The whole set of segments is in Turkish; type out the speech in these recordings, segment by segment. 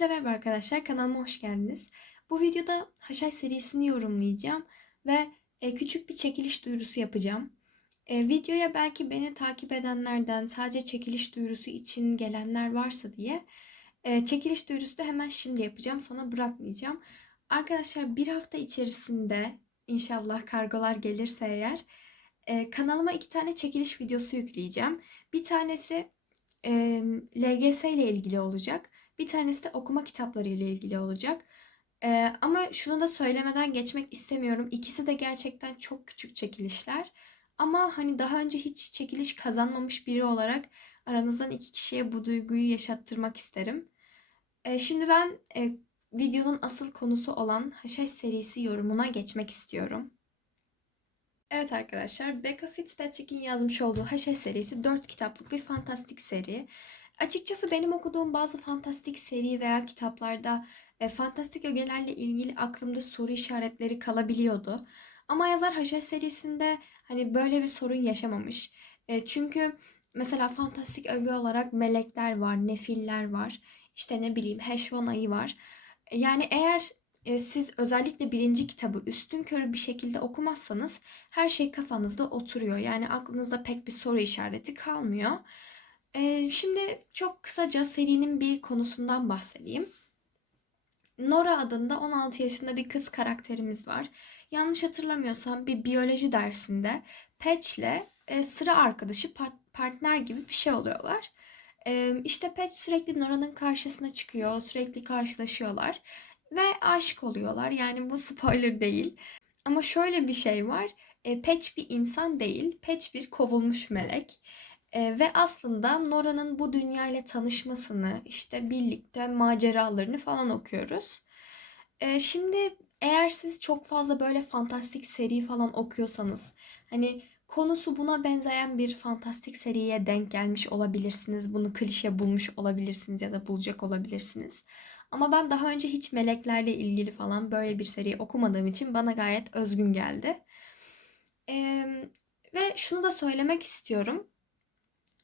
Hepinize merhaba arkadaşlar. Kanalıma hoş geldiniz. Bu videoda Haşay serisini yorumlayacağım ve e, küçük bir çekiliş duyurusu yapacağım. E, videoya belki beni takip edenlerden sadece çekiliş duyurusu için gelenler varsa diye e, çekiliş duyurusu da hemen şimdi yapacağım. Sonra bırakmayacağım. Arkadaşlar bir hafta içerisinde inşallah kargolar gelirse eğer kanalıma iki tane çekiliş videosu yükleyeceğim. Bir tanesi LGS ile ilgili olacak. Bir tanesi de okuma kitapları ile ilgili olacak. E, ama şunu da söylemeden geçmek istemiyorum. İkisi de gerçekten çok küçük çekilişler. Ama hani daha önce hiç çekiliş kazanmamış biri olarak aranızdan iki kişiye bu duyguyu yaşattırmak isterim. E, şimdi ben e, videonun asıl konusu olan Haşhaş serisi yorumuna geçmek istiyorum. Evet arkadaşlar, Becca Fitzpatrick'in yazmış olduğu Haşhaş serisi 4 kitaplık bir fantastik seri. Açıkçası benim okuduğum bazı fantastik seri veya kitaplarda e, fantastik ögelerle ilgili aklımda soru işaretleri kalabiliyordu. Ama yazar Haşhaş serisinde hani böyle bir sorun yaşamamış. E, çünkü mesela fantastik öge olarak melekler var, nefiller var, işte ne bileyim Heşvan ayı var. Yani eğer e, siz özellikle birinci kitabı üstün körü bir şekilde okumazsanız her şey kafanızda oturuyor. Yani aklınızda pek bir soru işareti kalmıyor. E, şimdi çok kısaca serinin bir konusundan bahsedeyim. Nora adında 16 yaşında bir kız karakterimiz var. Yanlış hatırlamıyorsam bir biyoloji dersinde Patch'le e, sıra arkadaşı partner gibi bir şey oluyorlar. E, işte Patch sürekli Nora'nın karşısına çıkıyor, sürekli karşılaşıyorlar ve aşık oluyorlar. Yani bu spoiler değil. Ama şöyle bir şey var. E, Patch bir insan değil. Patch bir kovulmuş melek. E, ve aslında Nora'nın bu dünya ile tanışmasını, işte birlikte maceralarını falan okuyoruz. E, şimdi eğer siz çok fazla böyle fantastik seri falan okuyorsanız, hani konusu buna benzeyen bir fantastik seriye denk gelmiş olabilirsiniz. Bunu klişe bulmuş olabilirsiniz ya da bulacak olabilirsiniz. Ama ben daha önce hiç meleklerle ilgili falan böyle bir seri okumadığım için bana gayet özgün geldi. Ee, ve şunu da söylemek istiyorum.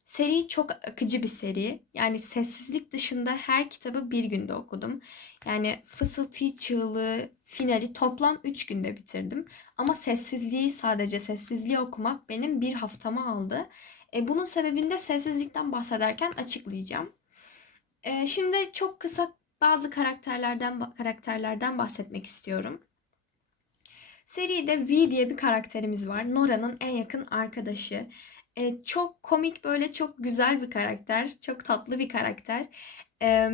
Seri çok akıcı bir seri. Yani sessizlik dışında her kitabı bir günde okudum. Yani fısıltıyı, çığlığı, finali toplam 3 günde bitirdim. Ama sessizliği sadece sessizliği okumak benim bir haftamı aldı. E, bunun sebebini de sessizlikten bahsederken açıklayacağım. E, şimdi çok kısa bazı karakterlerden karakterlerden bahsetmek istiyorum. Seride V diye bir karakterimiz var. Nora'nın en yakın arkadaşı. Ee, çok komik böyle çok güzel bir karakter. Çok tatlı bir karakter. Ee,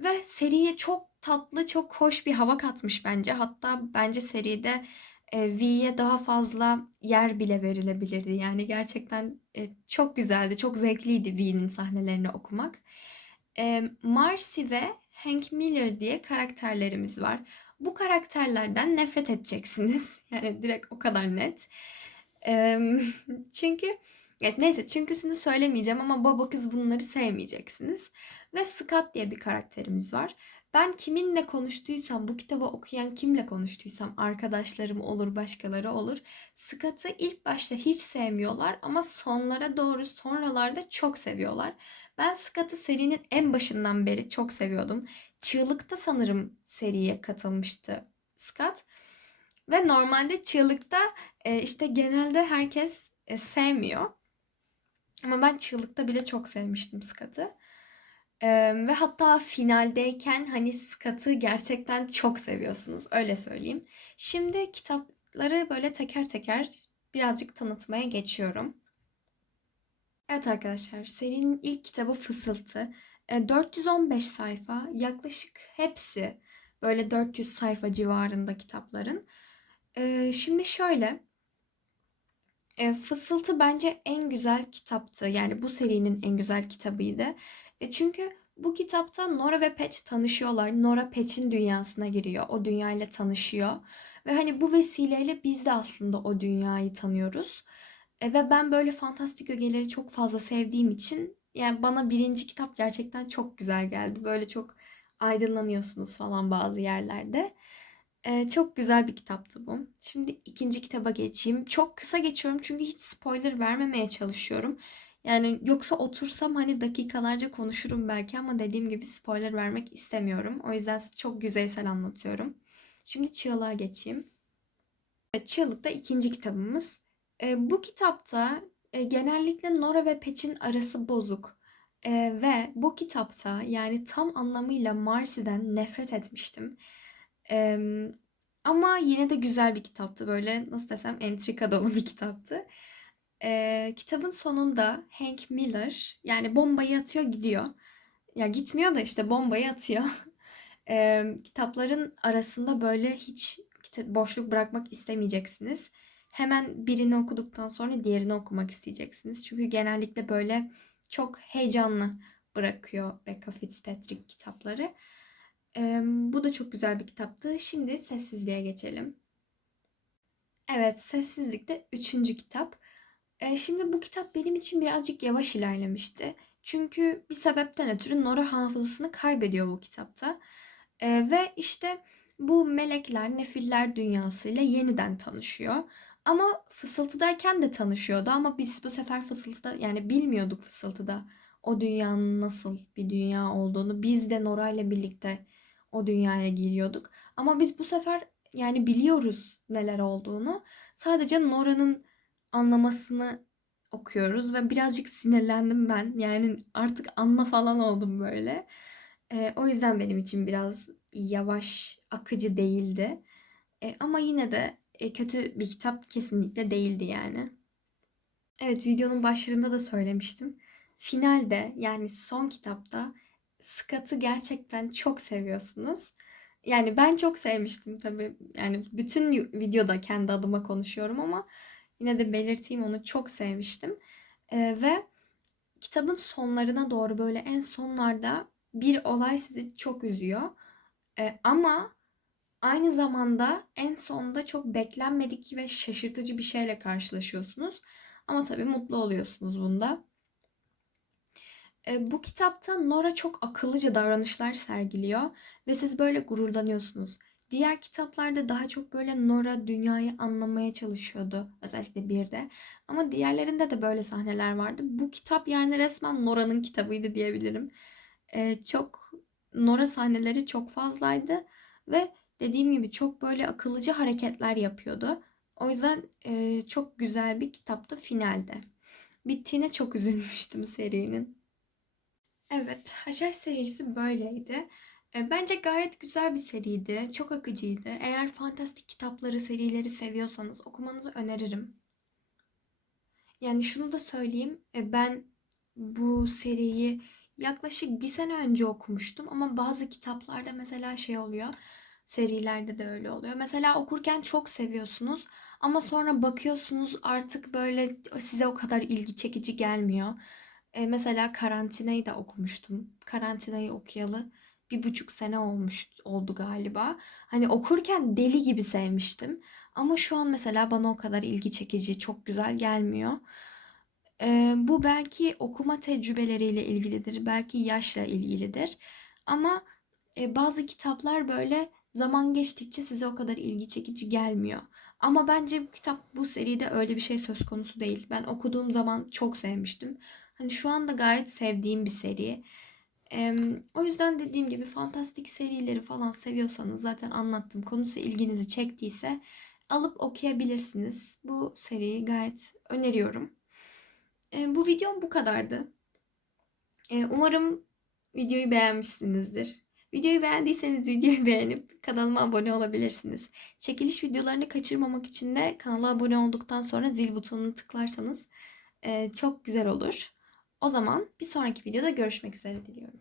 ve seriye çok tatlı, çok hoş bir hava katmış bence. Hatta bence seride e, V'ye daha fazla yer bile verilebilirdi. Yani gerçekten e, çok güzeldi, çok zevkliydi V'nin sahnelerini okumak. E, Marcy ve Hank Miller diye karakterlerimiz var. Bu karakterlerden nefret edeceksiniz. Yani direkt o kadar net. Ee, çünkü evet neyse çünküsünü söylemeyeceğim ama baba kız bunları sevmeyeceksiniz. Ve Scott diye bir karakterimiz var. Ben kiminle konuştuysam, bu kitabı okuyan kimle konuştuysam, arkadaşlarım olur, başkaları olur. Scott'ı ilk başta hiç sevmiyorlar ama sonlara doğru, sonralarda çok seviyorlar. Ben Scott'ı serinin en başından beri çok seviyordum. Çığlık'ta sanırım seriye katılmıştı Scott. Ve normalde Çığlık'ta e, işte genelde herkes e, sevmiyor. Ama ben Çığlık'ta bile çok sevmiştim Scott'ı. E, ve hatta finaldeyken hani Scott'ı gerçekten çok seviyorsunuz. Öyle söyleyeyim. Şimdi kitapları böyle teker teker birazcık tanıtmaya geçiyorum. Evet arkadaşlar serinin ilk kitabı Fısıltı. 415 e, sayfa yaklaşık hepsi böyle 400 sayfa civarında kitapların. E, şimdi şöyle e, Fısıltı bence en güzel kitaptı. Yani bu serinin en güzel kitabıydı. Çünkü bu kitapta Nora ve Patch tanışıyorlar. Nora Patch'in dünyasına giriyor. O dünyayla tanışıyor. Ve hani bu vesileyle biz de aslında o dünyayı tanıyoruz. E, ve ben böyle fantastik ögeleri çok fazla sevdiğim için yani bana birinci kitap gerçekten çok güzel geldi. Böyle çok aydınlanıyorsunuz falan bazı yerlerde. E, çok güzel bir kitaptı bu. Şimdi ikinci kitaba geçeyim. Çok kısa geçiyorum çünkü hiç spoiler vermemeye çalışıyorum. Yani yoksa otursam hani dakikalarca konuşurum belki ama dediğim gibi spoiler vermek istemiyorum. O yüzden çok yüzeysel anlatıyorum. Şimdi Çığlığa geçeyim. Evet, Çığlık da ikinci kitabımız. E, bu kitapta e, genellikle Nora ve Peç'in arası bozuk. E, ve bu kitapta yani tam anlamıyla Marcy'den nefret etmiştim. E, ama yine de güzel bir kitaptı. Böyle nasıl desem entrika dolu bir kitaptı. E, kitabın sonunda Hank Miller yani bombayı atıyor gidiyor. Ya gitmiyor da işte bombayı atıyor. E, kitapların arasında böyle hiç boşluk bırakmak istemeyeceksiniz. Hemen birini okuduktan sonra diğerini okumak isteyeceksiniz. Çünkü genellikle böyle çok heyecanlı bırakıyor Becca Fitzpatrick kitapları. Ee, bu da çok güzel bir kitaptı. Şimdi sessizliğe geçelim. Evet, sessizlik de üçüncü kitap. Ee, şimdi bu kitap benim için birazcık yavaş ilerlemişti. Çünkü bir sebepten ötürü Nora hafızasını kaybediyor bu kitapta. Ee, ve işte bu melekler, nefiller dünyasıyla yeniden tanışıyor. Ama fısıltıdayken de tanışıyordu ama biz bu sefer fısıltıda yani bilmiyorduk fısıltıda o dünyanın nasıl bir dünya olduğunu. Biz de Nora ile birlikte o dünyaya giriyorduk. Ama biz bu sefer yani biliyoruz neler olduğunu. Sadece Nora'nın anlamasını okuyoruz ve birazcık sinirlendim ben. Yani artık anla falan oldum böyle. E, o yüzden benim için biraz yavaş, akıcı değildi. E, ama yine de e, kötü bir kitap kesinlikle değildi yani. Evet videonun başlarında da söylemiştim. Finalde yani son kitapta Scott'ı gerçekten çok seviyorsunuz. Yani ben çok sevmiştim tabii. Yani bütün videoda kendi adıma konuşuyorum ama yine de belirteyim onu çok sevmiştim. Ee, ve kitabın sonlarına doğru böyle en sonlarda bir olay sizi çok üzüyor. Ee, ama aynı zamanda en sonunda çok beklenmedik ve şaşırtıcı bir şeyle karşılaşıyorsunuz. Ama tabii mutlu oluyorsunuz bunda. Bu kitapta Nora çok akıllıca davranışlar sergiliyor ve siz böyle gururlanıyorsunuz. Diğer kitaplarda daha çok böyle Nora dünyayı anlamaya çalışıyordu. Özellikle bir de. Ama diğerlerinde de böyle sahneler vardı. Bu kitap yani resmen Nora'nın kitabıydı diyebilirim. Ee, çok Nora sahneleri çok fazlaydı ve dediğim gibi çok böyle akıllıca hareketler yapıyordu. O yüzden e, çok güzel bir kitaptı finalde. Bittiğine çok üzülmüştüm serinin. Evet, Haşhaş serisi böyleydi. E, bence gayet güzel bir seriydi. Çok akıcıydı. Eğer fantastik kitapları, serileri seviyorsanız okumanızı öneririm. Yani şunu da söyleyeyim. E, ben bu seriyi yaklaşık bir sene önce okumuştum. Ama bazı kitaplarda mesela şey oluyor. Serilerde de öyle oluyor. Mesela okurken çok seviyorsunuz. Ama sonra bakıyorsunuz artık böyle size o kadar ilgi çekici gelmiyor. E, mesela karantinayı da okumuştum. Karantinayı okuyalı bir buçuk sene olmuş oldu galiba. Hani okurken deli gibi sevmiştim. Ama şu an mesela bana o kadar ilgi çekici, çok güzel gelmiyor. E, bu belki okuma tecrübeleriyle ilgilidir, belki yaşla ilgilidir. Ama e, bazı kitaplar böyle zaman geçtikçe size o kadar ilgi çekici gelmiyor. Ama bence bu kitap bu seride öyle bir şey söz konusu değil. Ben okuduğum zaman çok sevmiştim. Hani şu anda gayet sevdiğim bir seri. Ee, o yüzden dediğim gibi fantastik serileri falan seviyorsanız zaten anlattım. Konusu ilginizi çektiyse alıp okuyabilirsiniz. Bu seriyi gayet öneriyorum. Ee, bu videom bu kadardı. Ee, umarım videoyu beğenmişsinizdir. Videoyu beğendiyseniz videoyu beğenip kanalıma abone olabilirsiniz. Çekiliş videolarını kaçırmamak için de kanala abone olduktan sonra zil butonunu tıklarsanız çok güzel olur. O zaman bir sonraki videoda görüşmek üzere diliyorum.